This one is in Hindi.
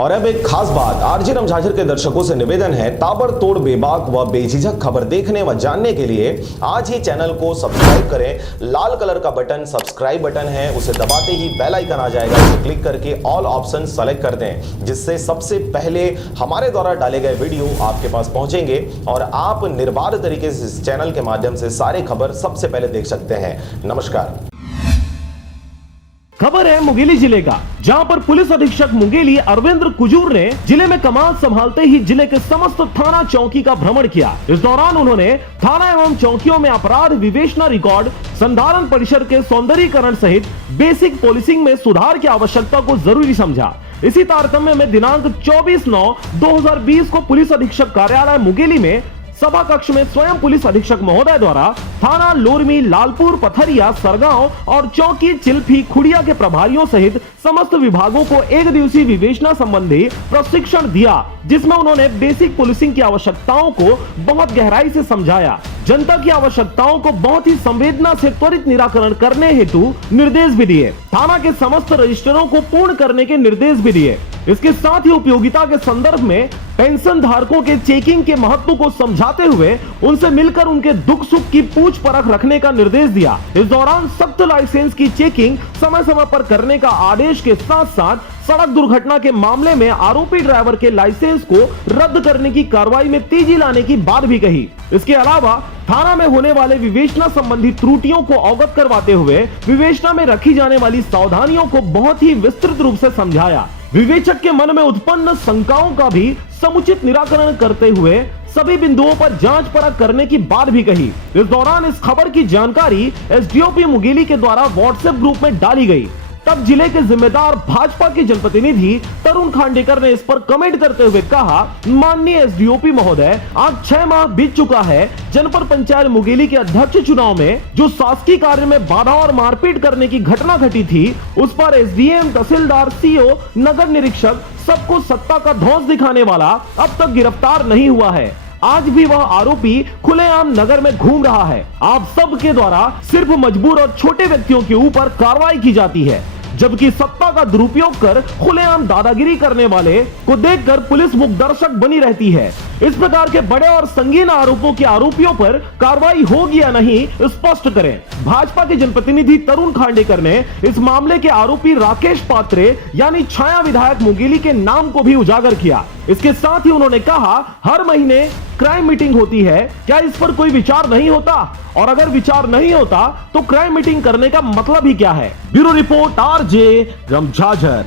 और अब एक खास बात, आरजे रमझाझर के दर्शकों से निवेदन है, ताबड़तोड़ बेबाक व बेझिझक खबर देखने व जानने के लिए आज ही चैनल को सब्सक्राइब करें। लाल कलर का बटन सब्सक्राइब बटन है, उसे दबाते ही बेल आइकन आ जाएगा, उसे क्लिक करके ऑल ऑप्शन सेलेक्ट कर दें, जिससे सबसे पहले हमारे द्वारा डाले गए वीडियो आपके पास पहुंचेंगे और आप निर्बाध तरीके से इस चैनल के माध्यम से सारे खबर सबसे पहले देख सकते हैं। नमस्कार। खबर है मुंगेली जिले का, जहां पर पुलिस अधीक्षक मुंगेली अरविंद कुजूर ने जिले में कमान संभालते ही जिले के समस्त थाना चौकी का भ्रमण किया। इस दौरान उन्होंने थाना एवं चौकियों में अपराध विवेचना रिकॉर्ड संधारण परिसर के सौंदर्यीकरण सहित बेसिक पुलिसिंग में सुधार की आवश्यकता को जरूरी समझा। इसी तारतम्य में दिनांक 24/9/2020 को पुलिस अधीक्षक कार्यालय मुंगेली में सभा कक्ष में स्वयं पुलिस अधीक्षक महोदय द्वारा थाना लोरमी, लालपुर, पथरिया, सरगांव और चौकी चिल्फी, खुड़िया के प्रभारियों सहित समस्त विभागों को एक दिवसीय विवेचना संबंधी प्रशिक्षण दिया, जिसमें उन्होंने बेसिक पुलिसिंग की आवश्यकताओं को बहुत गहराई से समझाया। जनता की आवश्यकताओं को बहुत ही संवेदना से त्वरित निराकरण करने हेतु निर्देश भी दिए। थाना के समस्त रजिस्टरों को पूर्ण करने के निर्देश भी दिए। इसके साथ ही उपयोगिता के संदर्भ में पेंशन धारकों के चेकिंग के महत्व को समझाते हुए उनसे मिलकर उनके दुख सुख की पूछ परख रखने का निर्देश दिया। इस दौरान सख्त लाइसेंस की चेकिंग समय समय पर करने का आदेश के साथ साथ सड़क दुर्घटना के मामले में आरोपी ड्राइवर के लाइसेंस को रद्द करने की कार्रवाई में तेजी लाने की बात भी कही। इसके अलावा थाना में होने वाले विवेचना संबंधी त्रुटियों को अवगत करवाते हुए विवेचना में रखी जाने वाली सावधानियों को बहुत ही विस्तृत रूप से समझाया। विवेचक के मन में उत्पन्न शंकाओं का भी समुचित निराकरण करते हुए सभी बिंदुओं पर जांच परख करने की बात भी कही। इस दौरान इस खबर की जानकारी एसडीओपी मुंगेली के द्वारा व्हाट्सएप ग्रुप में डाली गई। तब जिले के जिम्मेदार भाजपा के जनप्रतिनिधि तरुण खांडेकर ने इस पर कमेंट करते हुए कहा, माननीय एसडीओपी महोदय, आज 6 माह बीत चुका है। जनपद पंचायत मुंगेली के अध्यक्ष चुनाव में जो शासकीय कार्य में बाधा और मारपीट करने की घटना घटी थी, उस पर एसडीएम, तहसीलदार, सीओ, नगर निरीक्षक सबको सत्ता का धौंस दिखाने वाला अब तक गिरफ्तार नहीं हुआ है। आज भी वह आरोपी खुलेआम नगर में घूम रहा है। आप सब के द्वारा सिर्फ मजबूर और छोटे व्यक्तियों के ऊपर कार्रवाई की जाती है, जबकि सत्ता का दुरुपयोग कर खुलेआम दादागिरी करने वाले को देखकर पुलिस मुखदर्शक बनी रहती है। इस प्रकार के बड़े और संगीन आरोपों के आरोपियों पर कार्रवाई होगी या नहीं, स्पष्ट करें। भाजपा के जनप्रतिनिधि तरुण खांडेकर ने इस मामले के आरोपी राकेश पात्रे यानी छाया विधायक मुंगेली के नाम को भी उजागर किया। इसके साथ ही उन्होंने कहा, हर महीने क्राइम मीटिंग होती है, क्या इस पर कोई विचार नहीं होता? और अगर विचार नहीं होता तो क्राइम मीटिंग करने का मतलब ही क्या है? Bureau report, RJ रमझाझर।